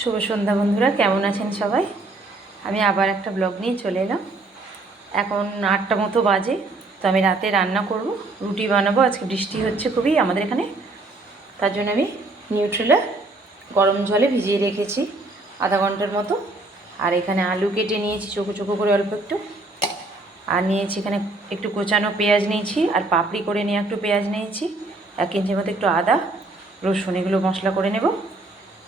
শুভ সন্ধ্যা বন্ধুরা, কেমন আছেন সবাই? আমি আবার একটা ব্লগ নিয়ে চলে এলাম। এখন 8টা মতো বাজে। তো আমি রাতে রান্না করব, রুটি বানাবো। আজকে বৃষ্টি হচ্ছে খুবই আমাদের এখানে, তার জন্য আমি নিউট্রেলা গরম জলে ভিজিয়ে রেখেছি আধা ঘন্টার মতো। আর এখানে আলু কেটে নিয়েছি চোখো চোখো করে অল্প একটু, আর নিয়েছি এখানে একটু কোচানো পেঁয়াজ নিয়েছি, আর পাপড়ি করে নিয়ে একটু পেঁয়াজ নিয়েছি, 1 ইঞ্চির মতো একটু আদা রসুন, এগুলো মশলা করে নেব।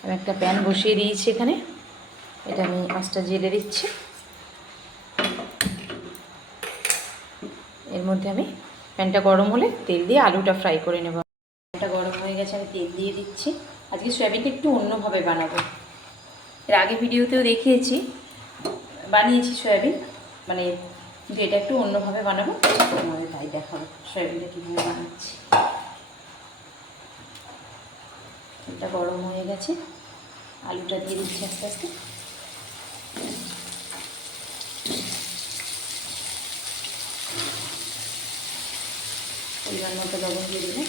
আমি একটা প্যান বসিয়ে দিয়েছি এখানে, এটা আমি আঁচটা জেলে দিচ্ছি। এর মধ্যে আমি প্যানটা গরম হলে তেল দিয়ে আলুটা ফ্রাই করে নেব। প্যানটা গরম হয়ে গেছে, আমি তেল দিয়ে দিচ্ছি। আজকে সয়াবিনটা একটু অন্যভাবে বানাবো। এর আগে ভিডিওতেও দেখিয়েছি, বানিয়েছি সয়াবিন, মানে কিন্তু এটা একটু অন্যভাবে বানাবো, তোমাদের তাই দেখাবো সয়াবিনটা কীভাবে বানাচ্ছি। তেলটা গরম হয়ে গেছে, আলুটা দিয়ে দিচ্ছি আস্তে আস্তে। পরিমাণ মতো লবণ দিয়ে দেবো।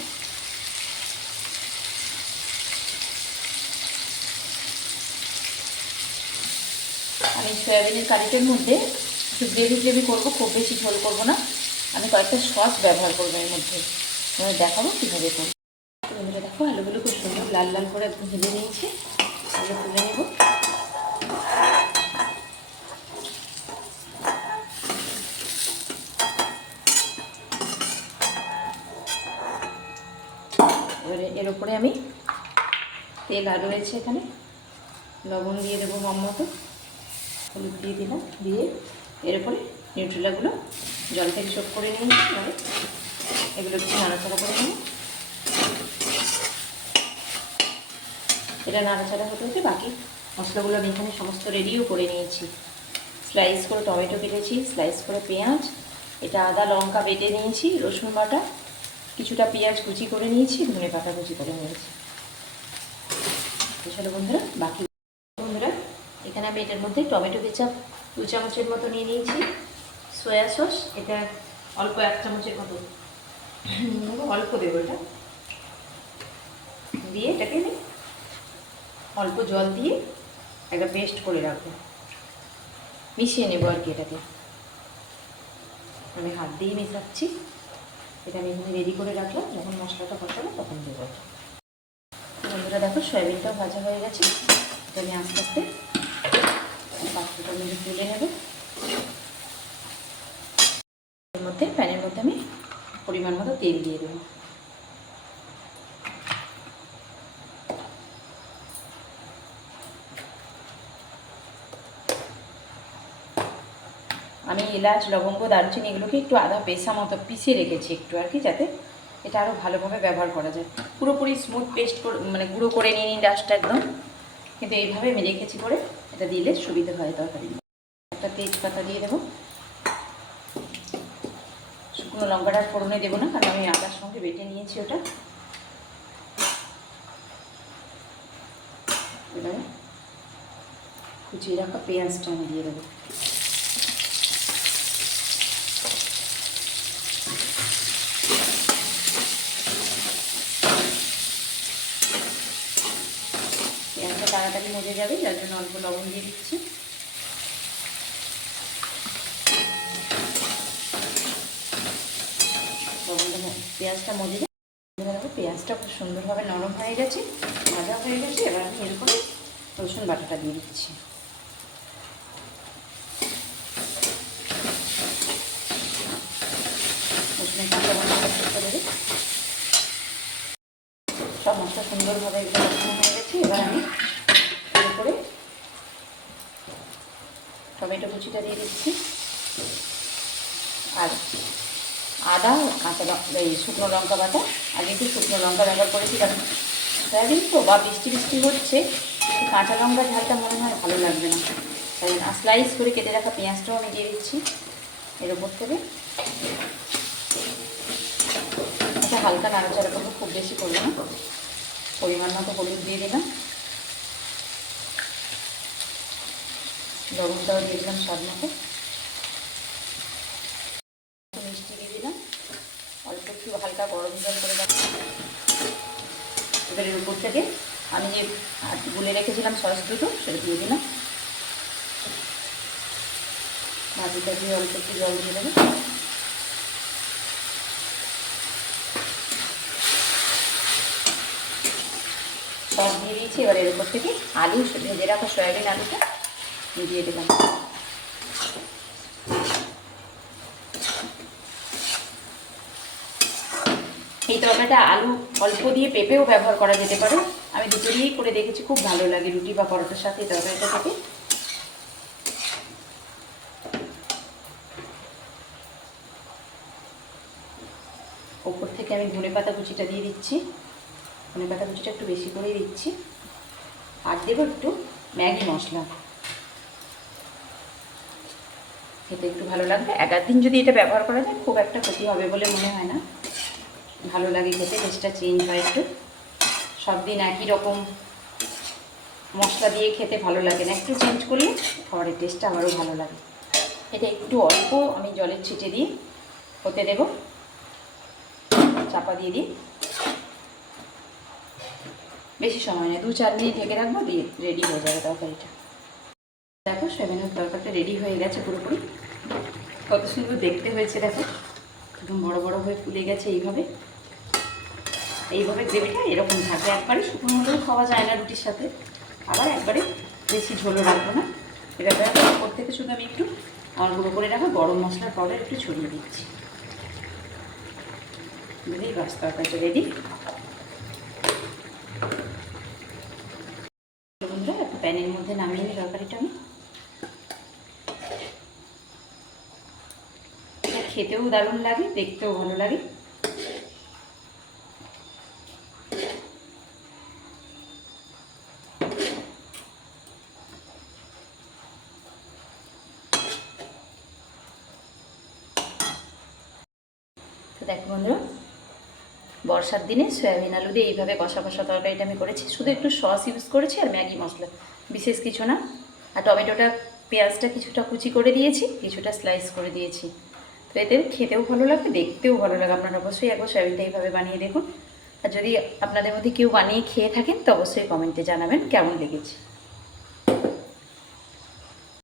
আমি সয়াবিনের কারিটার মধ্যে একটু গ্রেভি করবো, খুব বেশি ঝোল করবো না। আমি কয়েকটা সস ব্যবহার করবো এর মধ্যে, তোমাদের দেখাবো কীভাবে করবো। তোমরা দেখো আলুগুলো খুব সুন্দর লাল লাল করে একদম ভেজে নিয়েছি। আলু তুলে নেব। এবারে এর উপরে আমি তেল আর রয়েছে এখানে, লবণ দিয়ে দেবো কম মতো, হলুদ দিয়ে দিলাম, দিয়ে এর উপরে নিউট্রেলাগুলো জল থেকে সোক করে নিয়েছি। এবারে এগুলো একটু নাড়াচাড়া করে নেব। এটা নাড়াচাড়া হতে হতে বাকি মশলাগুলো আমি এখানে সমস্ত রেডিও করে নিয়েছি। স্লাইস করে টমেটো কেটেছি, স্লাইস করে পেঁয়াজ, এটা আদা লঙ্কা বেটে নিয়েছি, রসুন বাটা, কিছুটা পেঁয়াজ কুচি করে নিয়েছি, ধনে পাতা কুচি করে নিয়েছি। চলো বন্ধুরা, বাকি বন্ধুরা এখানে আমি এটার মধ্যে টমেটো কেচাপ 2 চামচের মতো নিয়ে নিয়েছি, সয়া সস এটা অল্প 1 চামচের মতো অল্প দেবো, এটা দিয়ে এটাকে আমি অল্প জল দিয়ে একটা পেস্ট করে রাখবো, মিশিয়ে নেবো আর কি। এটাকে আমি হাত দিয়ে মেশাচ্ছি। এটা আমি এখানে রেডি করে রাখলাম, যখন মশলাটা কষাবো তখন দেবো। বন্ধুরা দেখো সয়াবিনটাও ভাজা হয়ে গেছে। এটা আমি আস্তে আস্তে পাত্রটার মধ্যে তুলে নেব। এর মধ্যে প্যানের মধ্যে আমি পরিমাণ মতো তেল দিয়ে দেবো। আমি এলাচ লবঙ্গ দারুচিনি এগুলোকে একটু আদা পেশা মতো পিষে রেখেছি একটু আর কি, যাতে এটা আরও ভালোভাবে ব্যবহার করা যায়। পুরোপুরি স্মুথ পেস্ট করে মানে গুঁড়ো করে নিয়ে নিই ডাস্টটা একদম, কিন্তু এইভাবে আমি রেখেছি করে এটা দিলে সুবিধা হয় তরকারি। একটা তেজপাতা দিয়ে দেবো। শুকনো লঙ্কাটা ফোড়নে দেবো না, কারণ আমি আদার সঙ্গে বেটে নিয়েছি ওটা। এবারে কুচিয়ে রাখা পেঁয়াজটা আমি দিয়ে দেবো। পেঁয়াজটা তাড়াতাড়ি মজে যাবে, যার জন্য অল্প লবণ দিয়ে দিচ্ছি। পেঁয়াজটা মজে যায়। দেখো পেঁয়াজটা খুব সুন্দরভাবে নরম হয়ে গেছে, ভাজা হয়ে গেছে। এবার আমি এর উপরে রসুন বাটাটা দিয়ে দিচ্ছি। রসুনের কাঁচা গন্ধটা করতে দেবে। সব মশলা সুন্দরভাবে এগুলো কষানো হয়ে গেছে। এবার আমি এর উপরে টমেটো কুচিটা দিয়ে দিচ্ছি, আর আদা কাঁচা এই শুকনো লঙ্কা বাটা। আগে একটু শুকনো লঙ্কা ব্যবহার করেছি, কারণ সয়াবিন তো বা বৃষ্টি বৃষ্টি হচ্ছে, কাঁচা লঙ্কা ঝালটা মনে হয় ভালো লাগবে না, তাই স্লাইস করে কেটে রাখা পেঁয়াজটাও আমি দিয়ে দিচ্ছি এর উপর থেকে। এটা হালকা নাড়াচাড়া করবো, খুব বেশি করবো না। পরিমাণ মতো হলুদ দিয়ে দিলাম, লবণটাও দিয়ে দিলাম স্বাদ মতো, মিষ্টি দিয়ে দিলাম, অল্প একটু হালকা গরম জল করে রাখলাম। এবার এর উপর থেকে আমি যে গুলে রেখেছিলাম সস দুটো সেটা দিয়ে দিলাম। ভাজিটা দিয়ে অল্প একটু জল দিয়ে দেবো। সস দিয়ে দিয়েছি। এবার এর উপর থেকে আলু ভেজে রাখা সয়াবিন আলুটা দিয়ে দিলাম। এই তরকারিটা আলু অল্প দিয়ে পেঁপেও ব্যবহার করা যেতে পারে। আমি দুটো দিয়েই করে দেখেছি, খুব ভালো লাগে রুটি বা পরোটার সাথে এই তরকারিটা খেতে। ওপর থেকে আমি ধনেপাতা কুচিটা দিয়ে দিচ্ছি। ধনেপাতা কুচিটা একটু বেশি করেই দিচ্ছি। আর দেবো একটু ম্যাগি মশলা, খেতে একটু ভালো লাগবে। এক দিন যদি এটা ব্যবহার করা যায় খুব একটা ক্ষতি হবে বলে মনে হয় না, ভালো লাগে খেতে, টেস্টটা চেঞ্জ হয় একটু। সব দিন একই রকম মশলা দিয়ে খেতে ভালো লাগে না, একটু চেঞ্জ করলে খাবারের টেস্টটা আবারও ভালো লাগে। এটা একটু অল্প আমি জলের ছিটে দিয়ে হতে দেব, চাপা দিয়ে দিই। বেশি সময় নেই, 2-4 মিনিট ঢেকে রাখবো, দিয়ে রেডি হয়ে যাবে তরকারিটা। দেখো সয়াবিনের তরকারিটা রেডি হয়ে গেছে পুরোপুরি। কত সুন্দর দেখতে হয়েছে দেখো, একদম বড় বড় হয়ে ফুলে গেছে। এইভাবে গ্রেভিটা এরকম থাকবে। একবারে শুকনো হলেও খাওয়া যায় না রুটির সাথে, আবার একবারে বেশি ঝোলও রাখবো না। এবার ওপর থেকে শুধু আমি একটু আমার গুঁড়ো করে রাখা গরম মশলার পাউডার একটু ছড়িয়ে দিচ্ছি। দিলেই বাস তরকারিটা রেডি। বন্ধুরা একটা প্যানের মধ্যে নামিয়ে নিই তরকারিটা আমি। এটা খেতেও দারুণ লাগে, দেখতেও ভালো লাগে। তো দেখো বন্ধুরা, বর্ষার দিনে সয়াবিন আলু দিয়ে এইভাবে কষা কষা তরকারিটা আমি করেছি। শুধু একটু সস ইউজ করেছি আর ম্যাগি মশলা, বিশেষ কিছু না। আর টমেটোটা পেঁয়াজটা কিছুটা কুচি করে দিয়েছি, কিছুটা স্লাইস করে দিয়েছি। তো এতে খেতেও ভালো লাগবে, দেখতেও ভালো লাগে। আপনারা অবশ্যই একবার সয়াবিনটা এইভাবে বানিয়ে দেখুন। আর যদি আপনাদের মধ্যে কেউ বানিয়ে খেয়ে থাকেন তো অবশ্যই কমেন্টে জানাবেন কেমন লেগেছে।